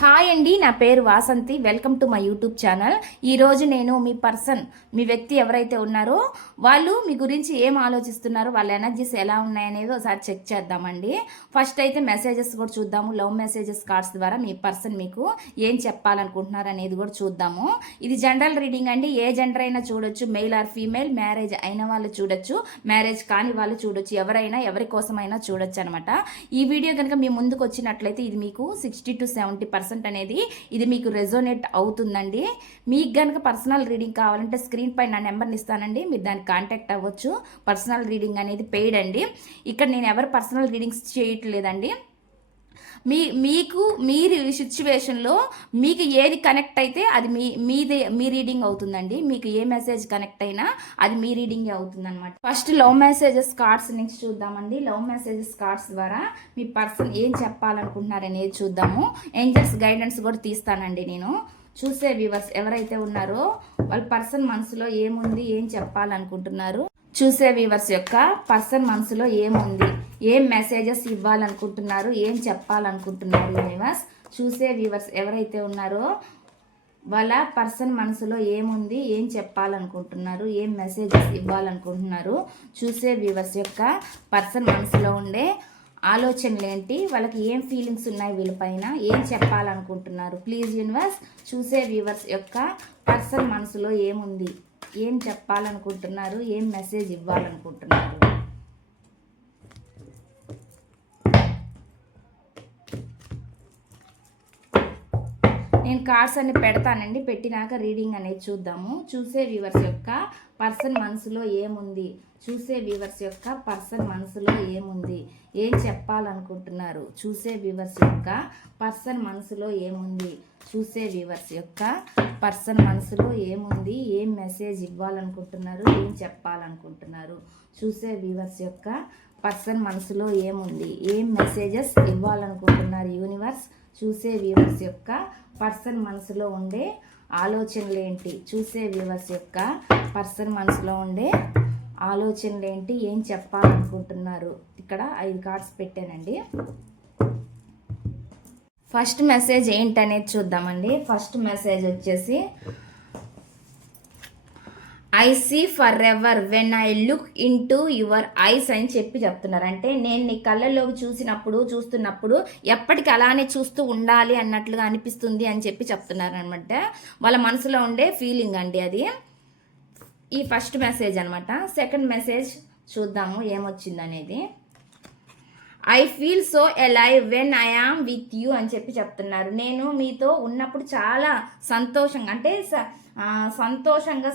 Hi అండి, నా పేరు Vasanthi. Welcome to my YouTube channel. ఈరోజు నేను మీ వ్యక్తి ఎవరైతే ఉన్నారో వాళ్ళు మీ గురించి ఏం ఆలోచిస్తున్నారో, వాళ్ళ ఎనర్జీస్ ఎలా ఉన్నాయనేది ఒకసారి చెక్ చేద్దామండి. ఫస్ట్ అయితే మెసేజెస్ కూడా చూద్దాము. లవ్ మెసేజెస్ కార్డ్స్ ద్వారా మీ పర్సన్ మీకు ఏం చెప్పాలనుకుంటున్నారు అనేది కూడా చూద్దాము. ఇది జనరల్ రీడింగ్ అండి. ఏ జెండర్ అయినా చూడొచ్చు, మెయిల్ ఆర్ ఫీమేల్. మ్యారేజ్ అయిన వాళ్ళు చూడొచ్చు, మ్యారేజ్ కాని వాళ్ళు చూడొచ్చు, ఎవరైనా ఎవరి కోసమైనా చూడొచ్చు అనమాట. ఈ వీడియో కనుక మీ ముందుకు వచ్చినట్లయితే ఇది మీకు 60 to 70% అనేది ఇది మీకు రెజోనేట్ అవుతుందండి. మీకు కనుక పర్సనల్ రీడింగ్ కావాలంటే స్క్రీన్ పై నా నెంబర్ని ఇస్తానండి, మీరు దానికి కాంటాక్ట్ అవ్వచ్చు. పర్సనల్ రీడింగ్ అనేది పెయిడ్ అండి. ఇక్కడ నేను ఎవరు పర్సనల్ రీడింగ్స్ చేయట్లేదండి. మీరు సిచ్యువేషన్లో మీకు ఏది కనెక్ట్ అయితే అది మీ రీడింగ్ అవుతుందండి. మీకు ఏ మెసేజ్ కనెక్ట్ అయినా అది మీ రీడింగే అవుతుంది అనమాట. ఫస్ట్ లవ్ మెసేజెస్ కార్డ్స్ నుంచి చూద్దామండి. లవ్ మెసేజెస్ కార్డ్స్ ద్వారా మీ పర్సన్ ఏం చెప్పాలనుకుంటున్నారు అనేది చూద్దాము. ఏంజల్స్ గైడెన్స్ కూడా తీస్తానండి నేను. చూసే వ్యూవర్స్ ఎవరైతే ఉన్నారో వాళ్ళ పర్సన్ మనసులో ఏముంది, ఏం చెప్పాలనుకుంటున్నారు, చూసే వ్యూవర్స్ యొక్క పర్సన్ మనసులో ఏముంది, ఏం మెసేజెస్ ఇవ్వాలనుకుంటున్నారు, ఏం చెప్పాలనుకుంటున్నారు యూనివర్స్. చూసే వ్యూవర్స్ ఎవరైతే ఉన్నారో వాళ్ళ పర్సన్ మనసులో ఏముంది, ఏం చెప్పాలనుకుంటున్నారు, ఏం మెసేజెస్ ఇవ్వాలనుకుంటున్నారు. చూసే వ్యూవర్స్ యొక్క పర్సన్ మనసులో ఉండే ఆలోచనలు ఏంటి, వాళ్ళకి ఏం ఫీలింగ్స్ ఉన్నాయి, వీళ్ళపైన ఏం చెప్పాలనుకుంటున్నారు. ప్లీజ్ యూనివర్స్, చూసే వ్యూవర్స్ యొక్క పర్సన్ మనసులో ఏముంది, ఏం చెప్పాలనుకుంటున్నారు, ఏం మెసేజ్ ఇవ్వాలనుకుంటున్నారు. నేను కార్డ్స్ అన్ని పెడతానండి, పెట్టినాక రీడింగ్ అనేది చూద్దాము. చూసే వ్యూవర్స్ యొక్క పర్సన్ మనసులో ఏముంది, చూసే వ్యూవర్స్ యొక్క పర్సన్ మనసులో ఏముంది, ఏం చెప్పాలనుకుంటున్నారు. చూసే వ్యూవర్స్ యొక్క పర్సన్ మనసులో ఏముంది, చూసే వ్యూవర్స్ యొక్క పర్సన్ మనసులో ఏముంది, ఏం మెసేజ్ ఇవ్వాలనుకుంటున్నారు, ఏం చెప్పాలనుకుంటున్నారు. చూసే వ్యూవర్స్ యొక్క పర్సన్ మనసులో ఏముంది, ఏం మెసేజెస్ ఇవ్వాలనుకుంటున్నారు యూనివర్స్. చూసే వ్యూవర్స్ యొక్క పర్సన్ మనసులో ఉండే ఆలోచనలు ఏంటి, చూసే వ్యూవర్స్ యొక్క పర్సన్ మనసులో ఉండే ఆలోచనలు ఏంటి, ఏం చెప్పాలనుకుంటున్నారు. ఇక్కడ 5 కార్డ్స్ పెట్టానండి. ఫస్ట్ మెసేజ్ ఏంటనేది చూద్దామండి. ఫస్ట్ మెసేజ్ వచ్చేసి I see forever when I look into your eyes అని చెప్తున్నారు. అంటే నేను నీ కళ్ళల్లోకి చూస్తున్నప్పుడు ఎప్పటికీ అలానే చూస్తూ ఉండాలి అన్నట్లుగా అనిపిస్తుంది అని చెప్తున్నారు అనమాట. వాళ్ళ మనసులో ఉండే ఫీలింగ్ అండి అది. ఈ ఫస్ట్ మెసేజ్ అనమాట. సెకండ్ మెసేజ్ చూద్దాము ఏమొచ్చింది అనేది. I feel so alive when I am with you అని చెప్తున్నారు. నేను మీతో ఉన్నప్పుడు చాలా సంతోషంగా, అంటే సంతోషంగా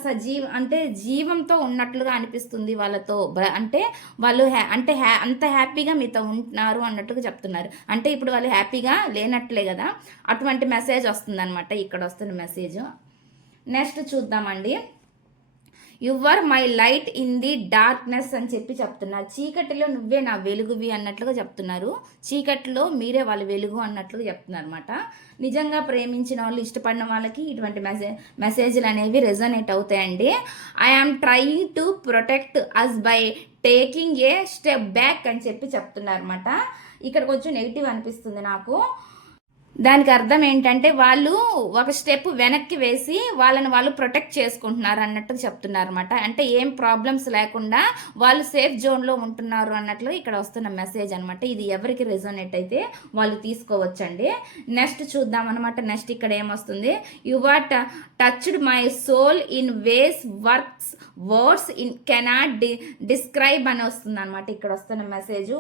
అంటే జీవంతో ఉన్నట్లుగా అనిపిస్తుంది వాళ్ళతో. అంటే వాళ్ళు అంత హ్యాపీగా మీతో ఉంటున్నారు అన్నట్టుగా చెప్తున్నారు. అంటే ఇప్పుడు వాళ్ళు హ్యాపీగా లేనట్లే కదా, అటువంటి మెసేజ్ వస్తుంది అనమాట. ఇక్కడ వస్తున్న మెసేజ్. నెక్స్ట్ చూద్దామండి. Your my light in the darkness అని చెప్తున్నారు. చీకటిలో నువ్వే నా వెలుగువి అన్నట్లుగా చెప్తున్నారు. చీకటిలో మీరే వాళ్ళ వెలుగు అన్నట్లుగా చెప్తున్నారు అనమాట. నిజంగా ప్రేమించిన వాళ్ళు, ఇష్టపడిన వాళ్ళకి ఇటువంటి మెసేజ్లు అనేవి రెజోనేట్ అవుతాయండి. I am trying to protect us by taking a step back అని చెప్తున్నారు అనమాట. ఇక్కడ కొంచెం నెగిటివ్ అనిపిస్తుంది నాకు. దానికి అర్థం ఏంటంటే వాళ్ళు ఒక స్టెప్ వెనక్కి వేసి వాళ్ళని వాళ్ళు ప్రొటెక్ట్ చేసుకుంటున్నారు అన్నట్టు చెప్తున్నారు అనమాట. అంటే ఏం ప్రాబ్లమ్స్ లేకుండా వాళ్ళు సేఫ్ జోన్లో ఉంటున్నారు అన్నట్లు ఇక్కడ వస్తున్న మెసేజ్ అనమాట. ఇది ఎవరికి రెజోనేట్ అయితే వాళ్ళు తీసుకోవచ్చండి. నెక్స్ట్ చూద్దాం అనమాట. నెక్స్ట్ ఇక్కడ ఏమొస్తుంది. Your touched my soul in ways words in cannot describe అని వస్తుంది అనమాట. ఇక్కడ వస్తున్న మెసేజ్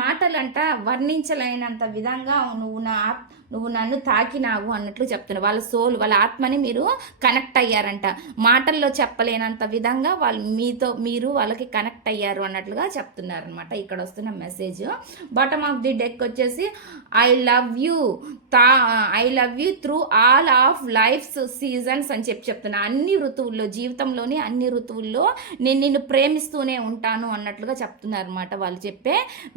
మాటలంట వర్ణించలేనంత విధంగా నువ్వు నన్ను తాకినావు అన్నట్లు చెప్తున్నారు. వాళ్ళ సోల్, వాళ్ళ ఆత్మని మీరు కనెక్ట్ అయ్యారంట. మాటల్లో చెప్పలేనంత విధంగా మీరు వాళ్ళకి కనెక్ట్ అయ్యారు అన్నట్లుగా చెప్తున్నారు అనమాట. ఇక్కడ వస్తున్న message. Bottom of the deck వచ్చేసి I love you through all of life's seasons అని చెప్తున్నా. అన్ని ఋతువుల్లో, జీవితంలోని అన్ని ఋతువుల్లో నేను నిన్ను ప్రేమిస్తూనే ఉంటాను అన్నట్లుగా చెప్తున్నారు అనమాట. వాళ్ళు చెప్పే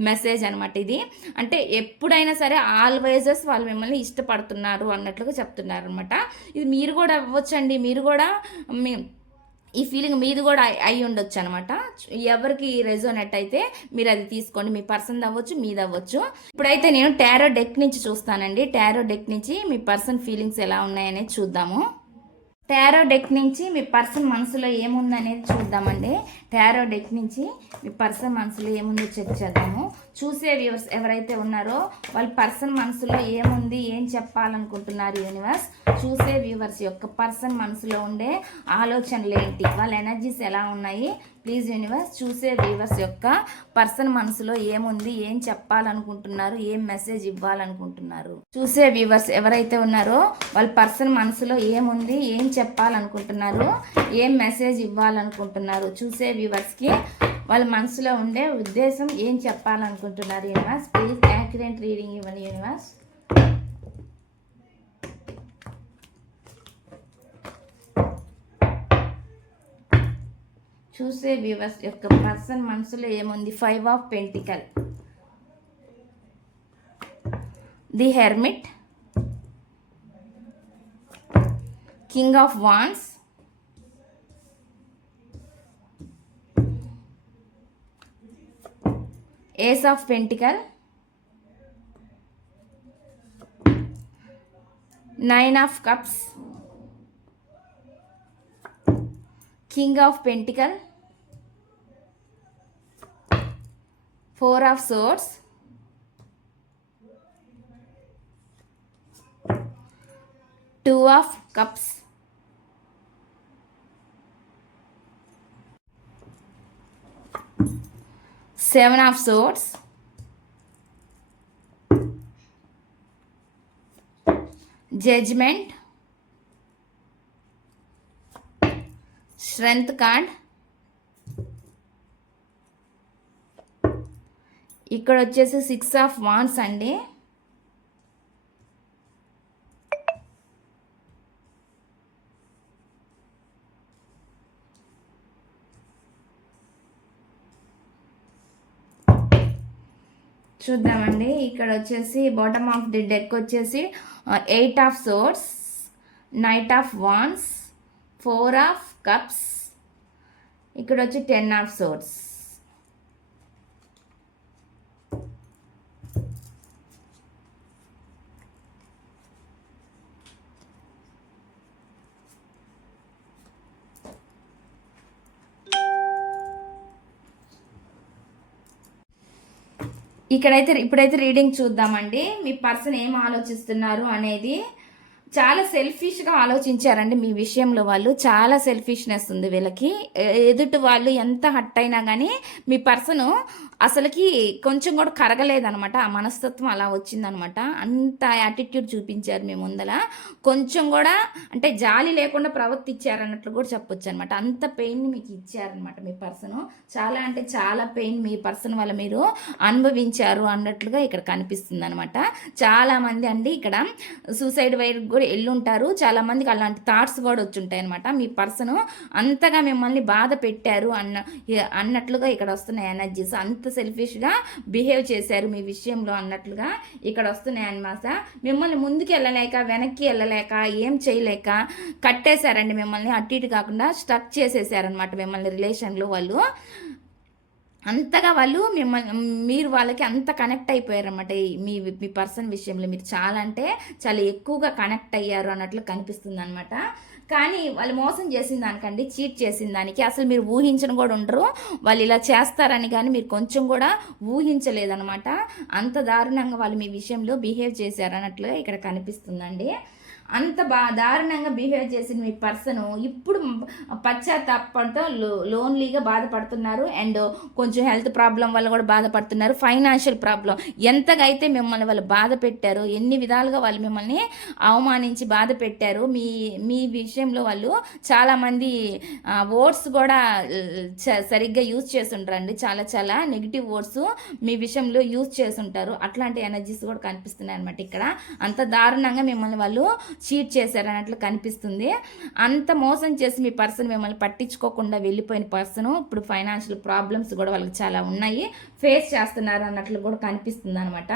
మెసేజ్ అనమాట ఇది. అంటే ఎప్పుడైనా సరే ఆల్వేజెస్ వాళ్ళు మిమ్మల్ని ఇష్టపడుతున్నారు అన్నట్లుగా చెప్తున్నారు అనమాట. ఇది మీరు కూడా అవ్వచ్చండి. మీరు కూడా ఈ ఫీలింగ్ మీది కూడా అయి ఉండొచ్చు అనమాట. ఎవరికి రెజోనేట్ అయితే మీరు అది తీసుకోండి. మీ పర్సన్ అవ్వచ్చు, మీది అవ్వచ్చు. ఇప్పుడైతే నేను టారో డెక్ నుంచి చూస్తానండి. టారో డెక్ నుంచి మీ పర్సన్ ఫీలింగ్స్ ఎలా ఉన్నాయనేది చూద్దాము. టారో డెక్ నుంచి మీ పర్సన్ మనసులో ఏముందనేది చూద్దామండి. టారో డెక్ నుంచి మీ పర్సన్ మనసులో ఏముందో చెక్ చేద్దాము. చూసే వ్యూవర్స్ ఎవరైతే ఉన్నారో వాళ్ళ పర్సన్ మనసులో ఏముంది, ఏం చెప్పాలనుకుంటున్నారు యూనివర్స్. చూసే వ్యూవర్స్ యొక్క పర్సన్ మనసులో ఉండే ఆలోచనలు ఏంటి, వాళ్ళ ఎనర్జీస్ ఎలా ఉన్నాయి, ప్లీజ్ యూనివర్స్. చూసే వ్యూవర్స్ యొక్క పర్సన్ మనసులో ఏముంది, ఏం చెప్పాలనుకుంటున్నారు, ఏం మెసేజ్ ఇవ్వాలనుకుంటున్నారు. చూసే వ్యూవర్స్ ఎవరైతే ఉన్నారో వాళ్ళ పర్సన్ మనసులో ఏముంది, ఏం చెప్పాలనుకుంటున్నారు, ఏం మెసేజ్ ఇవ్వాలనుకుంటున్నారు. చూసే వ్యూవర్స్కి వాళ్ళ మనసులో ఉండే ఉద్దేశం ఏం చెప్పాలనుకుంటున్నారు యూనివర్స్. ప్లీజ్ యాక్యురేట్ రీడింగ్ ఇవ్వండి యూనివర్స్. చూసే వ్యూవర్స్ యొక్క పర్సన్ మనసులో ఏముంది. 5 of pentacle, the hermit, king of wands, ace of pentacle, 9 of cups, king of pentacle, 4 of swords, 2 of cups, seven of swords, judgment, strength card, ఇక్కడ వచ్చేసి 6 of wands అండి. చూద్దామండి. ఇక్కడ వచ్చేసి బాటమ్ ఆఫ్ ది డెక్ వచ్చేసి 8 of swords, knight of wands, 4 of cups, ఇక్కడ వచ్చి 10 of swords. ఇప్పుడైతే రీడింగ్ చూద్దామండి. మీ పర్సన్ ఏం ఆలోచిస్తున్నారు అనేది. చాలా సెల్ఫిష్గా ఆలోచించారండి మీ విషయంలో. వాళ్ళు చాలా సెల్ఫిష్నెస్ ఉంది వీళ్ళకి. ఎదుటి వాళ్ళు ఎంత హట్ అయినా కానీ మీ పర్సను అసలుకి కొంచెం కూడా కరగలేదనమాట. ఆ మనస్తత్వం అలా వచ్చిందనమాట. అంత యాటిట్యూడ్ చూపించారు మీ ముందల. కొంచెం కూడా అంటే జాలి లేకుండా ప్రవర్తించారన్నట్లు కూడా చెప్పొచ్చు అనమాట. అంత పెయిన్ని మీకు ఇచ్చారనమాట మీ పర్సను. చాలా అంటే చాలా పెయిన్ మీ పర్సన్ వల్ల మీరు అనుభవించారు అన్నట్లుగా ఇక్కడ కనిపిస్తుంది అనమాట. చాలామంది అండి ఇక్కడ సూసైడ్ వైర్ కూడా ఎల్లుంటారు. చాలామందికి అలాంటి థాట్స్ కూడా వచ్చి ఉంటాయి అనమాట. మీ పర్సను అంతగా మిమ్మల్ని బాధ పెట్టారు అన్నట్లుగా ఇక్కడ వస్తున్న ఎనర్జీస్. అంత సెల్ఫిష్గా బిహేవ్ చేశారు మీ విషయంలో అన్నట్లుగా ఇక్కడ వస్తున్నాయి అన్నమాట. మిమ్మల్ని ముందుకు వెళ్ళలేక వెనక్కి వెళ్ళలేక ఏం చేయలేక కట్టేశారండి మిమ్మల్ని. అటు ఇటు కాకుండా స్టక్ చేసేసారనమాట మిమ్మల్ని రిలేషన్లో. వాళ్ళు అంతగా వాళ్ళు మీరు వాళ్ళకి అంత కనెక్ట్ అయిపోయారన్నమాట. మీ పర్సన్ విషయంలో మీరు చాలా అంటే చాలా ఎక్కువగా కనెక్ట్ అయ్యారు అన్నట్లు కనిపిస్తుంది అనమాట. కానీ వాళ్ళు మోసం చేసిన దానికండి, చీట్ చేసిన దానికి అసలు మీరు ఊహించను కూడా ఉండరు. వాళ్ళు ఇలా చేస్తారని కానీ మీరు కొంచెం కూడా ఊహించలేదన్నమాట. అంత దారుణంగా వాళ్ళు మీ విషయంలో బిహేవ్ చేశారు అన్నట్లుగా ఇక్కడ కనిపిస్తుందండి. అంత దారుణంగా బిహేవ్ చేసిన మీ పర్సను ఇప్పుడు పశ్చాత్తాపంతో లోన్లీగా బాధపడుతున్నారు. అండ్ కొంచెం హెల్త్ ప్రాబ్లం వల్ల కూడా బాధపడుతున్నారు. ఫైనాన్షియల్ ప్రాబ్లం ఎంతగా అయితే మిమ్మల్ని వాళ్ళు బాధ పెట్టారో, ఎన్ని విధాలుగా వాళ్ళు మిమ్మల్ని అవమానించి బాధ పెట్టారు. మీ విషయంలో వాళ్ళు చాలామంది వర్డ్స్ కూడా సరిగ్గా యూజ్ చేస్తుంటారండి. చాలా చాలా నెగిటివ్ వర్డ్స్ మీ విషయంలో యూజ్ చేస్తుంటారు. అట్లాంటి ఎనర్జీస్ కూడా కనిపిస్తున్నాయి అనమాట. ఇక్కడ అంత దారుణంగా మిమ్మల్ని వాళ్ళు చీట్ చేశారన్నట్లు కనిపిస్తుంది. అంత మోసం చేసి మీ పర్సన్ మిమ్మల్ని పట్టించుకోకుండా వెళ్ళిపోయిన పర్సను ఇప్పుడు ఫైనాన్షియల్ ప్రాబ్లమ్స్ కూడా వాళ్ళకి చాలా ఉన్నాయి, ఫేస్ చేస్తున్నారు అన్నట్లు కూడా కనిపిస్తుంది అనమాట.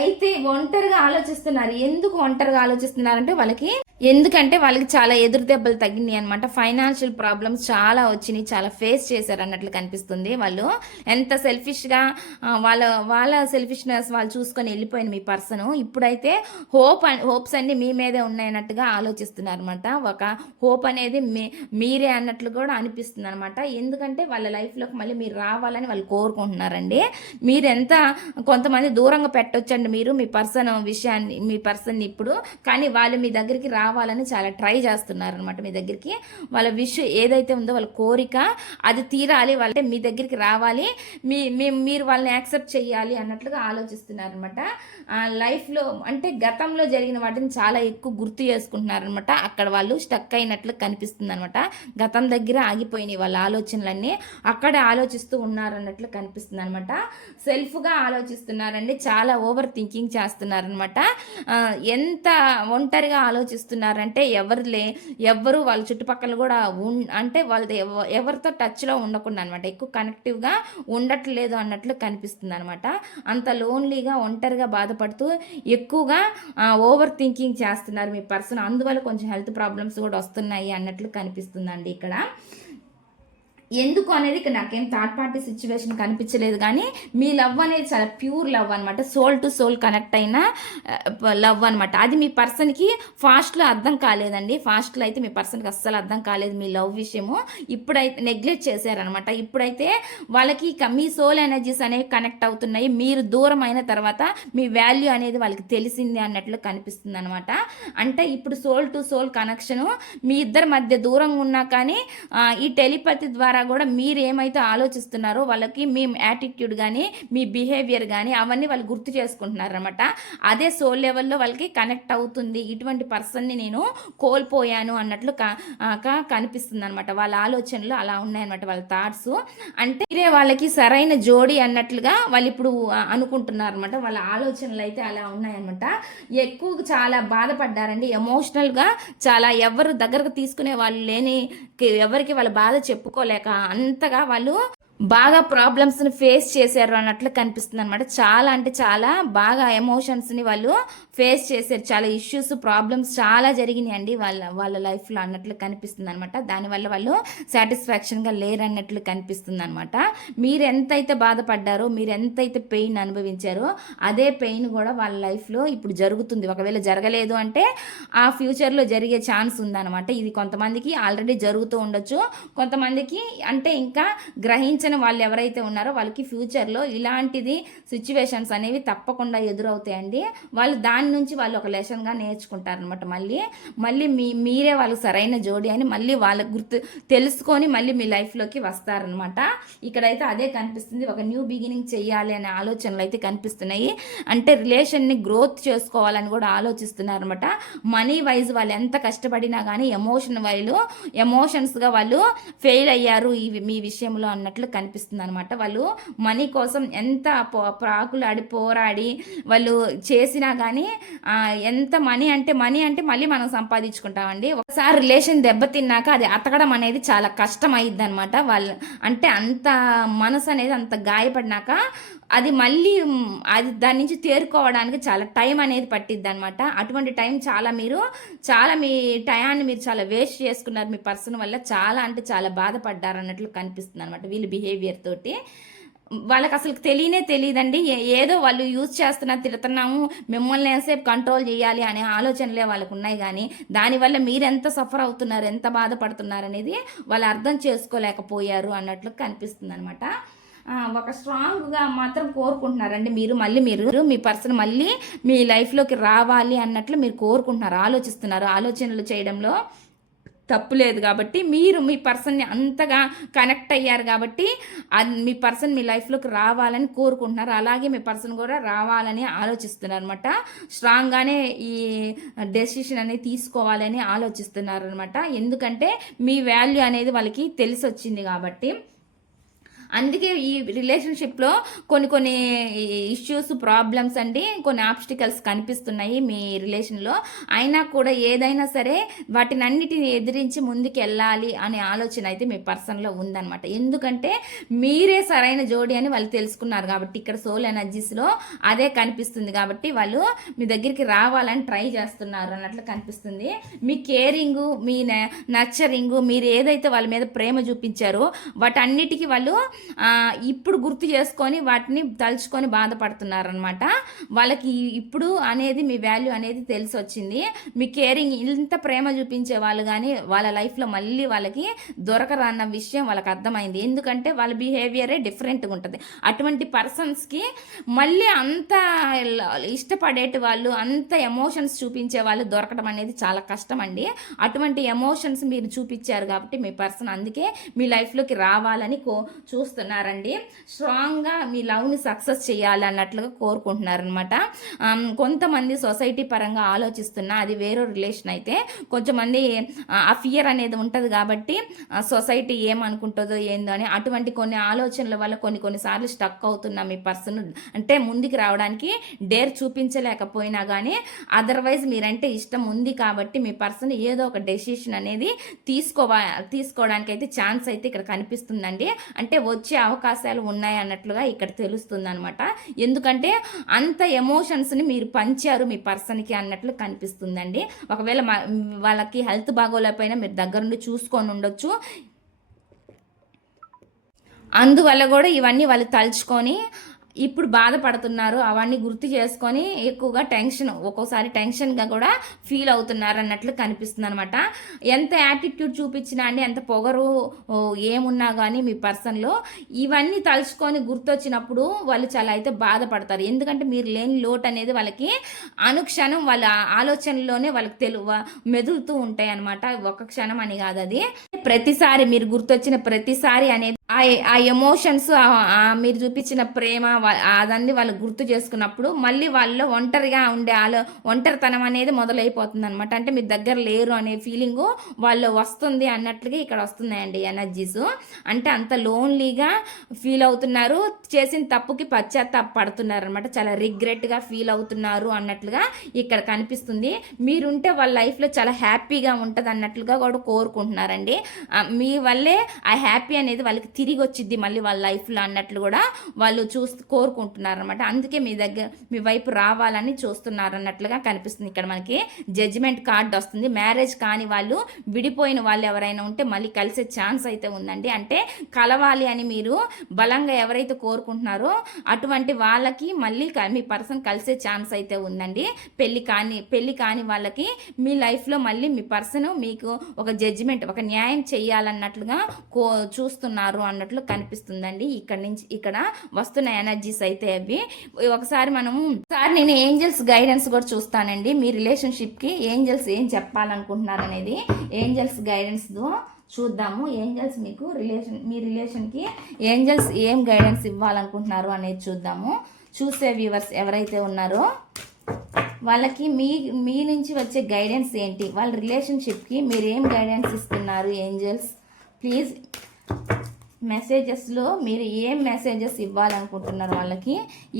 అయితే ఒంటరిగా ఆలోచిస్తున్నారు. ఎందుకు ఒంటరిగా ఆలోచిస్తున్నారంటే వాళ్ళకి ఎందుకంటే వాళ్ళకి చాలా ఎదురు దెబ్బలు తగినాయి అనమాట. ఫైనాన్షియల్ ప్రాబ్లమ్స్ చాలా వచ్చినాయి. చాలా ఫేస్ చేశారు అన్నట్లు కనిపిస్తుంది. వాళ్ళు ఎంత సెల్ఫిష్‌గా వాళ్ళ వాళ్ళ సెల్ఫిష్‌నెస్ వాళ్ళు చూసుకొని వెళ్ళిపోయింది మీ పర్సను. ఇప్పుడైతే హోప్స్ అన్నీ మీ మీదే ఉన్నాయన్నట్టుగా ఆలోచిస్తున్నారనమాట. ఒక హోప్ అనేది మీరే అన్నట్లు కూడా అనిపిస్తుందనమాట. ఎందుకంటే వాళ్ళ లైఫ్‌లోకి మళ్ళీ మీరు రావాలని వాళ్ళు కోరుకుంటున్నారండి. మీరెంత కొంతమంది దూరంగా పెట్టొచ్చండి మీరు మీ పర్సన్‌ని ఇప్పుడు. కానీ వాళ్ళు మీ దగ్గరికి రావాలని చాలా ట్రై చేస్తున్నారనమాట మీ దగ్గరికి. వాళ్ళ విష్ ఏదైతే ఉందో వాళ్ళ కోరిక అది తీరాలి, వాళ్ళంటే మీ దగ్గరికి రావాలి, మీరు వాళ్ళని యాక్సెప్ట్ చేయాలి అన్నట్లుగా ఆలోచిస్తున్నారనమాట. లైఫ్లో అంటే గతంలో జరిగిన వాటిని చాలా ఎక్కువ గుర్తు చేసుకుంటున్నారనమాట. అక్కడ వాళ్ళు స్టక్ అయినట్లు కనిపిస్తుంది అనమాట. గతం దగ్గర ఆగిపోయినాయి వాళ్ళ ఆలోచనలన్నీ, అక్కడే ఆలోచిస్తూ ఉన్నారన్నట్లు కనిపిస్తుంది అనమాట. సెల్ఫ్గా ఆలోచిస్తున్నారండి, చాలా ఓవర్ థింకింగ్ చేస్తున్నారనమాట. ఎంత ఒంటరిగా ఆలోచిస్తున్నారంటే ఎవ్వరు వాళ్ళ చుట్టుపక్కల కూడా అంటే వాళ్ళది ఎవరితో టచ్లో ఉండకుండా అనమాట, ఎక్కువ కనెక్టివ్గా ఉండట్లేదు అన్నట్లు కనిపిస్తుంది అనమాట. అంత లోన్లీగా ఒంటరిగా బాధపడుతూ ఎక్కువగా ఓవర్ థింకింగ్ చేస్తున్నారు మీ పర్సన్. అందువల్ల కొంచెం హెల్త్ ప్రాబ్లమ్స్ కూడా వస్తున్నాయి అన్నట్లు కనిపిస్తుందండి ఇక్కడ. ఎందుకు అనేది ఇక్కడ నాకేం థర్డ్ పార్టీ సిచ్యువేషన్ కనిపించలేదు. కానీ మీ లవ్ అనేది చాలా ప్యూర్ లవ్ అనమాట, సోల్ టు సోల్ కనెక్ట్ అయిన లవ్ అనమాట. అది మీ పర్సన్కి ఫాస్ట్లో అర్థం కాలేదండి. ఫాస్ట్లో అయితే మీ పర్సన్కి అస్సలు అర్థం కాలేదు మీ లవ్ విషయము. ఇప్పుడైతే నెగ్లెక్ట్ చేశారనమాట. ఇప్పుడైతే వాళ్ళకి మీ సోల్ ఎనర్జీస్ అనేవి కనెక్ట్ అవుతున్నాయి. మీరు దూరం అయిన తర్వాత మీ వాల్యూ అనేది వాళ్ళకి తెలిసింది అన్నట్లు కనిపిస్తుంది అనమాట. అంటే ఇప్పుడు సోల్ టు సోల్ కనెక్షను మీ ఇద్దరి మధ్య దూరంగా ఉన్నా కానీ ఈ టెలిపతి ద్వారా కూడా మీరు ఏమైతే ఆలోచిస్తున్నారో వాళ్ళకి మీ యాటిట్యూడ్ కానీ మీ బిహేవియర్ కానీ అవన్నీ వాళ్ళు గుర్తు చేసుకుంటున్నారు అనమాట. అదే సోల్ లెవెల్లో వాళ్ళకి కనెక్ట్ అవుతుంది. ఇటువంటి పర్సన్ని నేను కోల్పోయాను అన్నట్లు కనిపిస్తుంది అనమాట. వాళ్ళ ఆలోచనలు అలా ఉన్నాయన్నమాట, వాళ్ళ థాట్స్. అంటే మీరే వాళ్ళకి సరైన జోడి అన్నట్లుగా వాళ్ళు ఇప్పుడు అనుకుంటున్నారు అనమాట. వాళ్ళ ఆలోచనలు అయితే అలా ఉన్నాయన్నమాట. ఎక్కువ చాలా బాధపడ్డారండి ఎమోషనల్గా. చాలా ఎవరు దగ్గరకు తీసుకునే వాళ్ళు లేని, ఎవరికి వాళ్ళ బాధ చెప్పుకోలేక అంతగా వాళ్ళు బాగా ప్రాబ్లమ్స్ని ఫేస్ చేశారు అన్నట్లు కనిపిస్తుంది అనమాట. చాలా అంటే చాలా బాగా ఎమోషన్స్ని వాళ్ళు ఫేస్ చేశారు. చాలా ఇష్యూస్ ప్రాబ్లమ్స్ చాలా జరిగినాయి అండి వాళ్ళ లైఫ్లో అన్నట్లు కనిపిస్తుంది అనమాట. దానివల్ల వాళ్ళు సాటిస్ఫాక్షన్గా లేరన్నట్లు కనిపిస్తుంది అనమాట. మీరు ఎంతైతే బాధపడ్డారో, మీరు ఎంతైతే పెయిన్ అనుభవించారో అదే పెయిన్ కూడా వాళ్ళ లైఫ్లో ఇప్పుడు జరుగుతుంది. ఒకవేళ జరగలేదు అంటే ఆ ఫ్యూచర్లో జరిగే ఛాన్స్ ఉందన్నమాట. ఇది కొంతమందికి ఆల్రెడీ జరుగుతూ ఉండొచ్చు, కొంతమందికి అంటే ఇంకా గ్రహించ వాళ్ళు ఎవరైతే ఉన్నారో వాళ్ళకి ఫ్యూచర్లో ఇలాంటిది సిచ్యువేషన్స్ అనేవి తప్పకుండా ఎదురవుతాయండి. వాళ్ళు దాని నుంచి వాళ్ళు ఒక లెసన్గా నేర్చుకుంటారనమాట. మళ్ళీ మీరే వాళ్ళకి సరైన జోడి అని మళ్ళీ వాళ్ళకి తెలుసుకొని మళ్ళీ మీ లైఫ్లోకి వస్తారనమాట. ఇక్కడైతే అదే కనిపిస్తుంది. ఒక న్యూ బిగినింగ్ చెయ్యాలి అనే ఆలోచనలు అయితే కనిపిస్తున్నాయి. అంటే రిలేషన్ని గ్రోత్ చేసుకోవాలని కూడా ఆలోచిస్తున్నారనమాట. మనీ వైజ్ వాళ్ళు ఎంత కష్టపడినా కానీ ఎమోషన్స్గా వాళ్ళు ఫెయిల్ అయ్యారు మీ విషయంలో అన్నట్లు కనిపిస్తుంది అనమాట. వాళ్ళు మనీ కోసం ఎంత ప్రాకులాడి పోరాడి వాళ్ళు చేసినా కానీ ఎంత మనీ అంటే మళ్ళీ మనం సంపాదించుకుంటామండి. ఒకసారి రిలేషన్ దెబ్బతిన్నాక అది అతకడం అనేది చాలా కష్టం అయ్యిద్ది అనమాట. వాళ్ళు అంటే అంత మనసు అనేది అంత గాయపడినాక అది మళ్ళీ దాని నుంచి తేరుకోవడానికి చాలా టైం అనేది పట్టిద్ది అనమాట. అటువంటి టైం మీ టయాన్ని మీరు చాలా వేస్ట్ చేసుకున్నారు మీ పర్సన్ వల్ల. చాలా అంటే చాలా బాధపడ్డారు అన్నట్లు కనిపిస్తుంది అనమాట వీళ్ళ బిహేవియర్ తోటి. వాళ్ళకి అసలు తెలియదండి. ఏదో వాళ్ళు యూజ్ తిడుతున్నాము, మిమ్మల్ని ఎంతసేపు కంట్రోల్ చేయాలి అనే ఆలోచనలే వాళ్ళకు ఉన్నాయి. కానీ దానివల్ల మీరు ఎంత సఫర్ అవుతున్నారు, ఎంత బాధపడుతున్నారు అనేది వాళ్ళు అర్థం చేసుకోలేకపోయారు అన్నట్లు కనిపిస్తుంది అనమాట. ఒక స్ట్రాంగ్గా మాత్రం కోరుకుంటున్నారండి మీరు మీ పర్సన్ మళ్ళీ మీ లైఫ్లోకి రావాలి అన్నట్లు మీరు కోరుకుంటున్నారు, ఆలోచనలు చేయడంలో తప్పు లేదు. కాబట్టి మీరు మీ పర్సన్ని అంతగా కనెక్ట్ అయ్యారు కాబట్టి మీ పర్సన్ మీ లైఫ్లోకి రావాలని కోరుకుంటున్నారు. అలాగే మీ పర్సన్ కూడా రావాలని ఆలోచిస్తున్నారు అనమాట. స్ట్రాంగ్గానే ఈ డెసిషన్ అనేది తీసుకోవాలని ఆలోచిస్తున్నారు అనమాట. ఎందుకంటే మీ వాల్యూ అనేది వాళ్ళకి తెలిసి వచ్చింది కాబట్టి. అందుకే ఈ రిలేషన్షిప్లో కొన్ని కొన్ని ఇష్యూస్ ప్రాబ్లమ్స్ అండి, కొన్ని ఆబ్స్టికల్స్ కనిపిస్తున్నాయి మీ రిలేషన్లో. అయినా కూడా ఏదైనా సరే వాటిని అన్నిటిని ఎదిరించి ముందుకు వెళ్ళాలి అనే ఆలోచన అయితే మీ పర్సన్లో ఉందన్నమాట. ఎందుకంటే మీరే సరైన జోడి అని వాళ్ళు తెలుసుకున్నారు కాబట్టి, ఇక్కడ సోల్ ఎనర్జీస్లో అదే కనిపిస్తుంది కాబట్టి వాళ్ళు మీ దగ్గరికి రావాలని ట్రై చేస్తున్నారు అన్నట్లు కనిపిస్తుంది. మీ కేరింగు, మీ నర్చరింగు, మీరు ఏదైతే వాళ్ళ మీద ప్రేమ చూపించారో వాటన్నిటికీ వాళ్ళు ఇప్పుడు గుర్తు చేసుకొని వాటిని తలుచుకొని బాధపడుతున్నారనమాట. వాళ్ళకి ఇప్పుడు అనేది మీ వాల్యూ అనేది తెలిసి వచ్చింది. మీ కేరింగ్ ఇంత ప్రేమ చూపించే వాళ్ళు కానీ వాళ్ళ లైఫ్లో మళ్ళీ వాళ్ళకి దొరకరన్న విషయం వాళ్ళకి అర్థమైంది. ఎందుకంటే వాళ్ళ బిహేవియరే డిఫరెంట్గా ఉంటుంది. అటువంటి పర్సన్స్కి మళ్ళీ అంత ఇష్టపడేటి వాళ్ళు, అంత ఎమోషన్స్ చూపించే వాళ్ళు దొరకడం అనేది చాలా కష్టం అండి. అటువంటి ఎమోషన్స్ మీరు చూపించారు కాబట్టి మీ పర్సన్ అందుకే మీ లైఫ్లోకి రావాలని చూస్తున్నారండి. స్ట్రాంగ్గా మీ లవ్ని సక్సెస్ చేయాలి అన్నట్లుగా కోరుకుంటున్నారనమాట. కొంతమంది సొసైటీ పరంగా ఆలోచిస్తున్నా అది వేరే రిలేషన్ అయితే, కొంచెంమంది ఆ ఫియర్ అనేది ఉంటుంది కాబట్టి సొసైటీ ఏమనుకుంటుందో ఏందో అని అటువంటి కొన్ని ఆలోచనల వల్ల కొన్నిసార్లు స్టక్ అవుతున్నా మీ పర్సన్ అంటే ముందుకు రావడానికి డేర్ చూపించలేకపోయినా కానీ అదర్వైజ్ మీరంటే ఇష్టం ఉంది కాబట్టి మీ పర్సన్ ఏదో ఒక డెసిషన్ అనేది తీసుకోవడానికి అయితే ఛాన్స్ అయితే ఇక్కడ కనిపిస్తుందండి. అంటే వచ్చే అవకాశాలు ఉన్నాయి అన్నట్లుగా ఇక్కడ తెలుస్తుంది అనమాట. ఎందుకంటే అంత ఎమోషన్స్ని మీరు పంచారు మీ పర్సన్కి అన్నట్లు కనిపిస్తుందండి. ఒకవేళ వాళ్ళకి హెల్త్ బాగోలేకపోయినా మీరు దగ్గరుండి చూసుకొని ఉండొచ్చు. అందువల్ల కూడా ఇవన్నీ వాళ్ళు తలుచుకొని ఇప్పుడు బాధపడుతున్నారు, అవన్నీ గుర్తు చేసుకొని ఎక్కువగా ఒక్కోసారి టెన్షన్గా కూడా ఫీల్ అవుతున్నారు అన్నట్లు కనిపిస్తుంది అనమాట. ఎంత యాటిట్యూడ్ చూపించినా అండి, ఎంత పొగరు ఏమున్నా కానీ మీ పర్సన్లో ఇవన్నీ తలుచుకొని గుర్తొచ్చినప్పుడు వాళ్ళు చాలా అయితే బాధపడతారు. ఎందుకంటే మీరు లేని లోటు అనేది వాళ్ళకి అనుక్షణం వాళ్ళ ఆలోచనలోనే వాళ్ళకి మెదులుతూ ఉంటాయి అనమాట. ఒక క్షణం అని కాదు, అది ప్రతిసారి మీరు గుర్తొచ్చిన ప్రతిసారి అనేది ఆ ఎమోషన్స్, మీరు చూపించిన ప్రేమ అదన్నీ వాళ్ళు గుర్తు చేసుకున్నప్పుడు మళ్ళీ వాళ్ళు ఒంటరిగా ఉండే ఒంటరితనం అనేది మొదలైపోతుంది అనమాట. అంటే మీరు దగ్గర లేరు అనే ఫీలింగు వాళ్ళు వస్తుంది అన్నట్లుగా ఇక్కడ వస్తున్నాయండి ఎనర్జీస్. అంటే అంత లోన్లీగా ఫీల్ అవుతున్నారు, చేసిన తప్పుకి పశ్చాత్తాప పడుతున్నారు అనమాట. చాలా రిగ్రెట్గా ఫీల్ అవుతున్నారు అన్నట్లుగా ఇక్కడ కనిపిస్తుంది. మీరుంటే వాళ్ళ లైఫ్లో చాలా హ్యాపీగా ఉంటుంది అన్నట్లుగా కూడా కోరుకుంటున్నారండి. మీ వల్లే ఆ హ్యాపీ అనేది వాళ్ళకి తిరిగి వచ్చింది మళ్ళీ వాళ్ళ లైఫ్లో అన్నట్లు కూడా వాళ్ళు కోరుకుంటున్నారు అనమాట. అందుకే మీ వైపు రావాలని చూస్తున్నారు అన్నట్లుగా కనిపిస్తుంది. ఇక్కడ మనకి జడ్జిమెంట్ కార్డ్ వస్తుంది. మ్యారేజ్ కాని వాళ్ళు, విడిపోయిన వాళ్ళు ఎవరైనా ఉంటే మళ్ళీ కలిసే ఛాన్స్ అయితే ఉందండి. అంటే కలవాలి అని మీరు బలంగా ఎవరైతే కోరుకుంటున్నారో అటువంటి వాళ్ళకి మళ్ళీ మీ పర్సన్ కలిసే ఛాన్స్ అయితే ఉందండి. పెళ్లి కాని వాళ్ళకి మీ లైఫ్లో మళ్ళీ మీ పర్సన్ మీకు ఒక జడ్జిమెంట్, ఒక న్యాయం చేయాలన్నట్లుగా చూస్తున్నారు అన్నట్లు కనిపిస్తుందండి. ఇక్కడ వస్తున్న ఎనర్జీస్ అయితే అవి ఒకసారి నేను ఏంజల్స్ గైడెన్స్ కూడా చూస్తానండి. మీ రిలేషన్షిప్కి ఏంజల్స్ ఏం చెప్పాలనుకుంటున్నారు అనేది ఏంజల్స్ గైడెన్స్ చూద్దాము. ఏంజల్స్ మీ రిలేషన్కి ఏంజల్స్ ఏం గైడెన్స్ ఇవ్వాలనుకుంటున్నారు అనేది చూద్దాము. చూసే వ్యూవర్స్ ఎవరైతే ఉన్నారో వాళ్ళకి మీ నుంచి వచ్చే గైడెన్స్ ఏంటి, వాళ్ళ రిలేషన్షిప్కి మీరు ఏం గైడెన్స్ ఇస్తున్నారు ఏంజల్స్? ప్లీజ్ మెసేజెస్లో మీరు ఏం మెసేజెస్ ఇవ్వాలనుకుంటున్నారు, వాళ్ళకి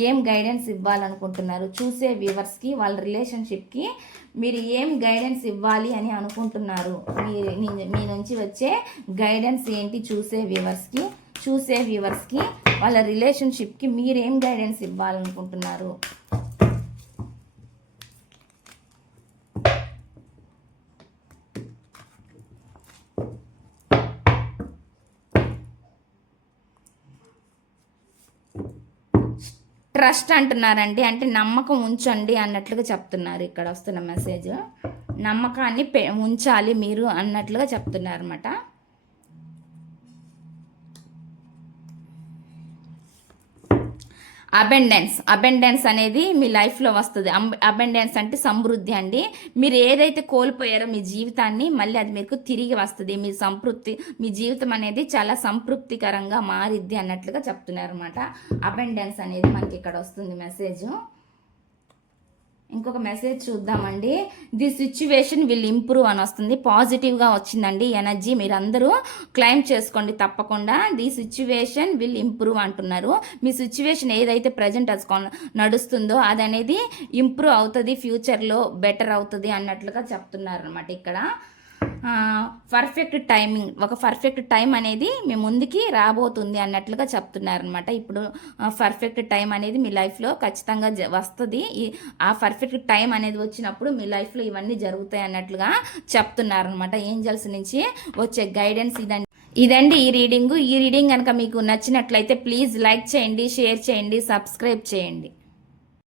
ఏం గైడెన్స్ ఇవ్వాలనుకుంటున్నారు? చూసే వ్యూవర్స్కి వాళ్ళ రిలేషన్షిప్కి మీరు ఏం గైడెన్స్ ఇవ్వాలి అని అనుకుంటున్నారు? మీ నుంచి వచ్చే గైడెన్స్ ఏంటి చూసే వ్యూవర్స్కి వాళ్ళ రిలేషన్షిప్కి మీరు ఏం గైడెన్స్ ఇవ్వాలనుకుంటున్నారు? ట్రస్ట్ అంటున్నారండి, అంటే నమ్మకం ఉంచండి అన్నట్లుగా చెప్తున్నారు. ఇక్కడ వస్తున్న మెసేజ్ నమ్మకాన్ని ఉంచాలి మీరు అన్నట్లుగా చెప్తున్నారు అన్నమాట. అబెండెన్స్ అనేది మీ లైఫ్లో వస్తుంది. అబెండెన్స్ అంటే సమృద్ధి అండి. మీరు ఏదైతే కోల్పోయారో మీ జీవితాన్ని మళ్ళీ అది మీకు తిరిగి వస్తుంది. మీ జీవితం అనేది చాలా సంతృప్తికరంగా మారిద్ది అన్నట్లుగా చెప్తున్నారు అనమాట. అబెండెన్స్ అనేది మనకి ఇక్కడ వస్తుంది మెసేజ్. ఇంకొక మెసేజ్ చూద్దామండి. ది సిచ్యువేషన్ విల్ ఇంప్రూవ్ అని వస్తుంది. పాజిటివ్గా వచ్చిందండి ఎనర్జీ. మీరందరూ క్లైమ్ చేసుకోండి తప్పకుండా. ది సిచ్యువేషన్ విల్ ఇంప్రూవ్ అంటున్నారు. మీ సిచ్యువేషన్ ఏదైతే ప్రజెంట్ నడుస్తుందో అది అనేది ఇంప్రూవ్ అవుతుంది, ఫ్యూచర్లో బెటర్ అవుతుంది అన్నట్లుగా చెప్తున్నారు అనమాట ఇక్కడ. పర్ఫెక్ట్ టైమింగ్, ఒక పర్ఫెక్ట్ టైం అనేది మీ ముందుకి రాబోతుంది అన్నట్లుగా చెప్తున్నారనమాట. ఇప్పుడు పర్ఫెక్ట్ టైం అనేది మీ లైఫ్లో ఖచ్చితంగా వస్తుంది. ఆ పర్ఫెక్ట్ టైం అనేది వచ్చినప్పుడు మీ లైఫ్లో ఇవన్నీ జరుగుతాయి అన్నట్లుగా చెప్తున్నారనమాట. ఏంజల్స్ నుంచి వచ్చే గైడెన్స్ ఇదండి ఈ రీడింగ్. ఈ రీడింగ్ కనుక మీకు నచ్చినట్లయితే ప్లీజ్ లైక్ చేయండి, షేర్ చేయండి, సబ్స్క్రైబ్ చేయండి.